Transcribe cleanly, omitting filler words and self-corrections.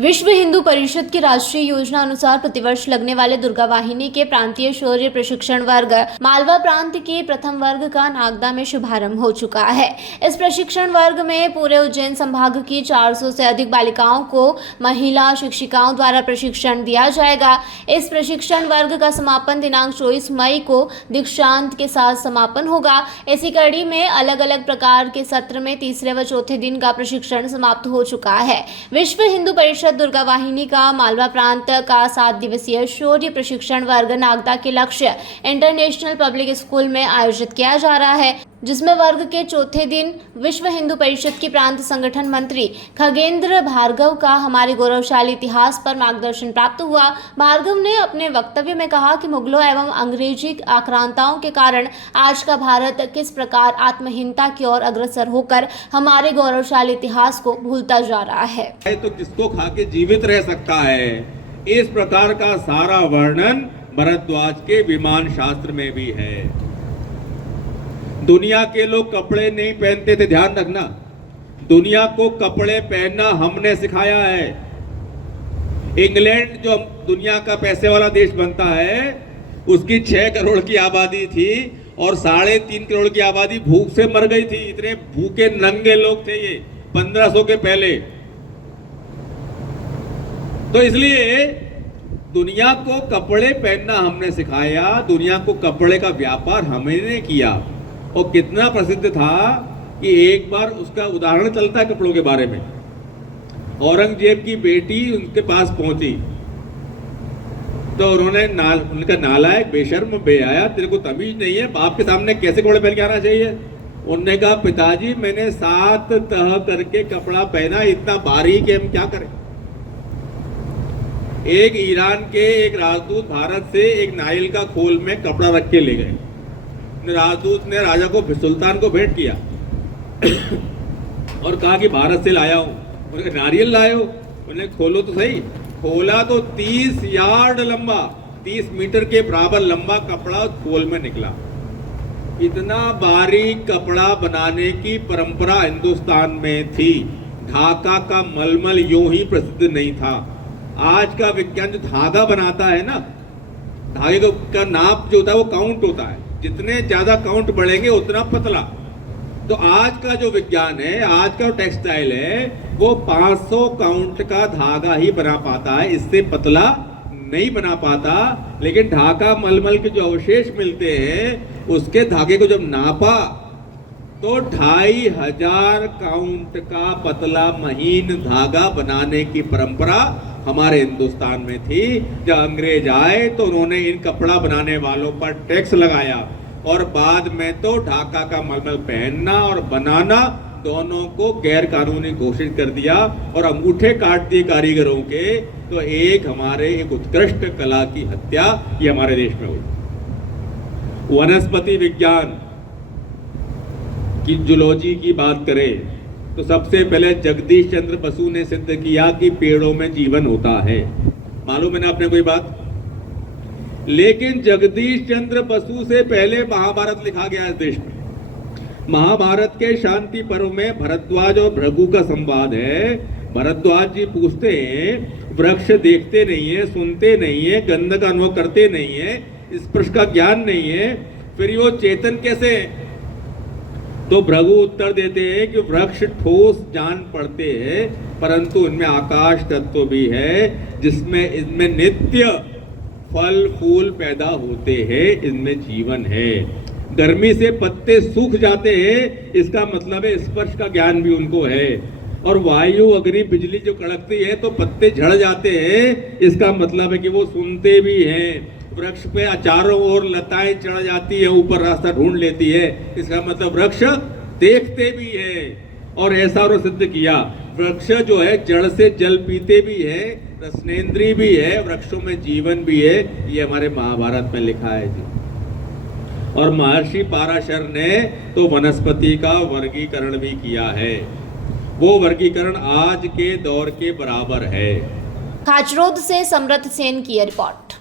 विश्व हिंदू परिषद की राष्ट्रीय योजना अनुसार प्रतिवर्ष लगने वाले दुर्गा वाहिनी के प्रांतीय शौर्य प्रशिक्षण वर्ग मालवा प्रांत के प्रथम वर्ग का नागदा में शुभारंभ हो चुका है। इस प्रशिक्षण वर्ग में पूरे उज्जैन संभाग की 400 से अधिक बालिकाओं को महिला शिक्षिकाओं द्वारा प्रशिक्षण दिया जाएगा। इस प्रशिक्षण वर्ग का समापन दिनांक 24 मई को दीक्षांत के साथ समापन होगा। इसी कड़ी में अलग अलग प्रकार के सत्र में तीसरे व चौथे दिन का प्रशिक्षण समाप्त हो चुका है। विश्व हिंदू परिषद दुर्गा वाहिनी का मालवा प्रांत का 7 दिवसीय शौर्य प्रशिक्षण वर्ग नागदा के लक्ष्य इंटरनेशनल पब्लिक स्कूल में आयोजित किया जा रहा है, जिसमें वर्ग के चौथे दिन विश्व हिंदू परिषद के प्रांत संगठन मंत्री खगेंद्र भार्गव का हमारे गौरवशाली इतिहास पर मार्गदर्शन प्राप्त हुआ। भार्गव ने अपने वक्तव्य में कहा कि मुगलों एवं अंग्रेजी आक्रांताओं के कारण आज का भारत किस प्रकार आत्महीनता की ओर अग्रसर होकर हमारे गौरवशाली इतिहास को भूलता जा रहा है। तो किसको खा के जीवित रह सकता है, इस प्रकार का सारा वर्णन भरद्वाज के विमान शास्त्र में भी है। दुनिया के लोग कपड़े नहीं पहनते थे, ध्यान रखना, दुनिया को कपड़े पहनना हमने सिखाया है। इंग्लैंड जो दुनिया का पैसे वाला देश बनता है, उसकी 6 करोड़ की आबादी थी और 3.5 करोड़ की आबादी भूख से मर गई थी। इतने भूखे नंगे लोग थे ये 1500 के पहले। तो इसलिए दुनिया को कपड़े पहनना हमने सिखाया, दुनिया को कपड़े का व्यापार हमने किया। और कितना प्रसिद्ध था कि एक बार उसका उदाहरण चलता है कपड़ों के बारे में। औरंगजेब की बेटी उनके पास पहुंची तो उन्होंने उनका नालायक बेशर्म बेहया, तेरे को तमीज नहीं है, बाप के सामने कैसे कपड़े पहन के आना चाहिए। उन्होंने कहा पिताजी मैंने 7 तह करके कपड़ा पहना, इतना बारीक है, हम क्या करें। एक ईरान के एक राजदूत भारत से एक नाइल का खोल में कपड़ा रख के ले गए। राजदूत ने राजा को सुल्तान को भेंट किया और कहा कि भारत से लाया हूं। उन्होंने नारियल लाए हो? उन्हें खोलो तो सही। खोला तो 30 यार्ड लंबा, 30 मीटर के बराबर लंबा कपड़ा खोल में निकला। इतना बारीक कपड़ा बनाने की परंपरा हिंदुस्तान में थी। ढाका का मलमल यूं ही प्रसिद्ध नहीं था। आज का विज्ञान जो धागा बनाता है ना, धागे का नाप जो होता है वो काउंट होता है, जितने ज्यादा काउंट बढ़ेंगे उतना पतला। तो आज का जो विज्ञान है, आज का टेक्सटाइल है, वो 500 काउंट का धागा ही बना पाता है, इससे पतला नहीं बना पाता। लेकिन ढाका मलमल के जो अवशेष मिलते हैं, उसके धागे को जब नापा तो 2500 काउंट का पतला महीन धागा बनाने की परंपरा हमारे हिंदुस्तान में थी। जब अंग्रेज आए तो उन्होंने इन कपड़ा बनाने वालों पर टैक्स लगाया और बाद में तो ढाका का मलमल पहनना और बनाना दोनों को गैर कानूनी घोषित कर दिया और अंगूठे काट दिए कारीगरों के। तो हमारे एक उत्कृष्ट कला की हत्या ये हमारे देश में हुई। वनस्पति विज्ञान की जूलॉजी की बात करें तो सबसे पहले जगदीश चंद्र बसु ने सिद्ध किया कि पेड़ों में जीवन होता है। मालूम है ना आपने कोई बात? लेकिन जगदीश चंद्र बसु से पहले महाभारत लिखा गया इस देश में। महाभारत के शांति पर्व में भरद्वाज और भृगु का संवाद है। भरद्वाज जी पूछते हैं, वृक्ष देखते नहीं है, सुनते नहीं है, गंध का अनुभव करते नहीं है, स्पर्श का ज्ञान नहीं है, फिर वो चेतन कैसे? तो भृगु उत्तर देते हैं कि वृक्ष ठोस जान पड़ते हैं, परंतु इनमें आकाश तत्व भी है, जिसमें इनमें नित्य फल फूल पैदा होते हैं, इनमें जीवन है। गर्मी से पत्ते सूख जाते हैं, इसका मतलब है स्पर्श का ज्ञान भी उनको है। और वायु अग्नि बिजली जो कड़कती है तो पत्ते झड़ जाते हैं, इसका मतलब है कि वो सुनते भी हैं। वृक्ष पे चारों ओर लताएं चढ़ जाती है, ऊपर रास्ता ढूंढ लेती है, इसका मतलब वृक्ष देखते भी है। और ऐसा और सिद्ध किया, वृक्ष जो है जड़ से जल पीते भी है, रसनेंद्री भी है, वृक्षों में जीवन भी है, ये हमारे महाभारत में लिखा है जी। और महर्षि पाराशर ने तो वनस्पति का वर्गीकरण भी किया है। वो वर्गीकरण आज के दौर के बराबर है। खाचरोद से समृत सेन की रिपोर्ट।